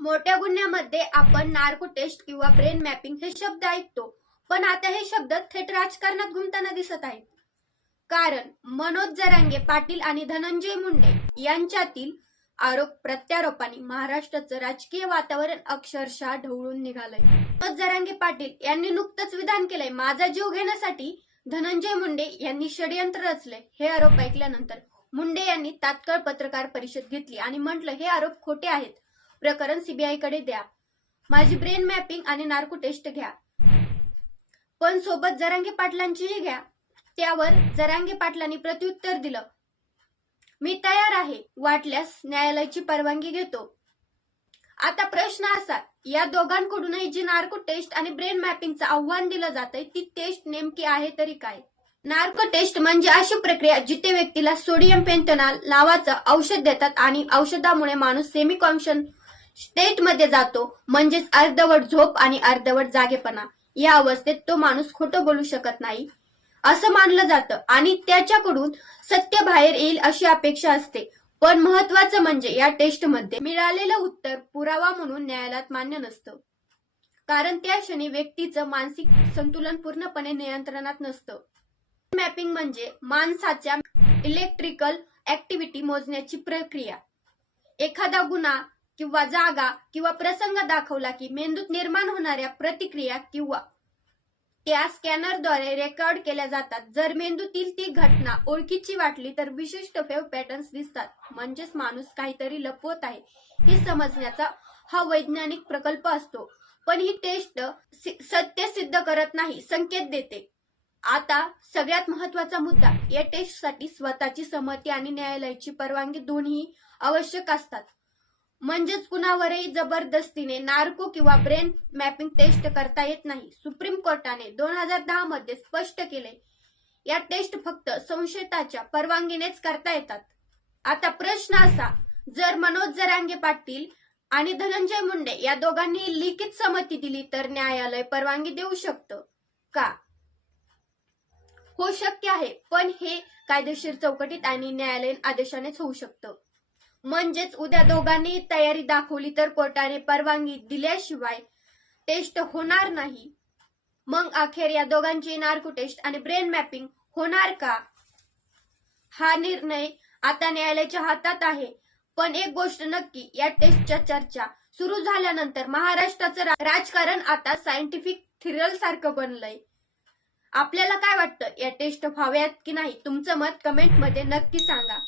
मोठ्या गुन्ह्यामध्ये आपण नार्को टेस्ट किंवा ब्रेन मॅपिंग हे शब्द ऐकतो, पण आता हे शब्द थेट राजकारणात घुमताना दिसत आहेत. कारण मनोज जरांगे पाटील आणि धनंजय मुंडे यांच्यातील आरोप प्रत्यारोपांनी महाराष्ट्राचं राजकीय वातावरण अक्षरशः ढवळून निघालंय. मनोज जरांगे पाटील यांनी नुकतंच विधान केलंय, माझा जीव घेण्यासाठी धनंजय मुंडे यांनी षडयंत्र रचले. हे आरोप ऐकल्यानंतर मुंडे यांनी तात्काळ पत्रकार परिषद घेतली आणि म्हटलं, हे आरोप खोटे आहेत, प्रकरण सीबीआयकडे द्या, माझी ब्रेन मॅपिंग आणि नार्को टेस्ट घ्या, पण सोबत जरांगे पाटलांचीही घ्या. त्यावर जरांगे पाटलांनी प्रत्युत्तर दिलं, मी तयार आहे, वाटल्यास न्यायालयाची परवानगी घेतो. आता प्रश्न असा, या दोघांकडूनही जी नार्को टेस्ट आणि ब्रेन मॅपिंगचं आव्हान दिलं जातंय ती टेस्ट नेमकी आहे तरी काय? नार्को टेस्ट म्हणजे अशी प्रक्रिया जिथे व्यक्तीला सोडियम पेंटोनॉल नावाचं औषध देतात आणि औषधामुळे माणूस सेमी कॉन्शियस स्टेट मध्ये जातो, म्हणजेच अर्धवट झोप आणि अर्धवट जागेपणा. या अवस्थेत तो माणूस खोटं बोलू शकत नाही असं मानलं जातं आणि त्याच्याकडून सत्य बाहेर येईल अशी अपेक्षा असते. पण महत्वाचं म्हणजे या टेस्टमध्ये मिळालेलं उत्तर पुरावा म्हणून न्यायालयात मान्य नसतं, कारण त्या क्षणी व्यक्तीचं मानसिक संतुलन पूर्णपणे नियंत्रणात नसतं. मॅपिंग म्हणजे माणसाच्या इलेक्ट्रिकल ऍक्टिव्हिटी मोजण्याची प्रक्रिया. एखादा गुन्हा किंवा जागा किंवा प्रसंग दाखवला की मेंदूत निर्माण होणाऱ्या प्रतिक्रिया किंवा त्या स्कॅनरद्वारे रेकॉर्ड केल्या जातात. जर मेंदूतील ती घटना ओळखीची वाटली तर विशिष्ट वेव्ह पॅटर्न्स दिसतात, म्हणजेच माणूस काहीतरी लपवत आहे हे समजण्याचा हा वैज्ञानिक प्रकल्प असतो. पण ही टेस्ट सत्य सिद्ध करत नाही, संकेत देते. आता सगळ्यात महत्वाचा मुद्दा, या टेस्टसाठी स्वतःची संमती आणि न्यायालयाची परवानगी दोन्ही आवश्यक असतात. म्हणजेच कुणावरही जबरदस्तीने नार्को किंवा ब्रेन मॅपिंग टेस्ट करता येत नाही. सुप्रीम कोर्टाने 2010 मध्ये स्पष्ट केले, या टेस्ट फक्त संशयिताच्या परवानगीनेच करता येतात. आता प्रश्न असा, जर मनोज जरांगे पाटील आणि धनंजय मुंडे या दोघांनी लिखित संमती दिली तर न्यायालय परवानगी देऊ शकतं का? हो, शक्य आहे, पण हे कायदेशीर चौकटीत आणि न्यायालयीन आदेशानेच होऊ शकतं. म्हणजेच उद्या दोघांनी तयारी दाखवली तर कोर्टाने परवानगी दिल्याशिवाय टेस्ट होणार नाही. मग अखेर या दोघांची नार्को टेस्ट आणि ब्रेन मॅपिंग होणार का? हा निर्णय आता न्यायालयाच्या हातात आहे. पण एक गोष्ट नक्की, या टेस्टच्या चर्चा सुरू झाल्यानंतर महाराष्ट्राचं राजकारण आता सायंटिफिक थ्रिलर सारखं बनलंय. आपल्याला काय वाटतं, या टेस्ट व्हाव्यात की नाही? तुमचं मत कमेंटमध्ये नक्की सांगा.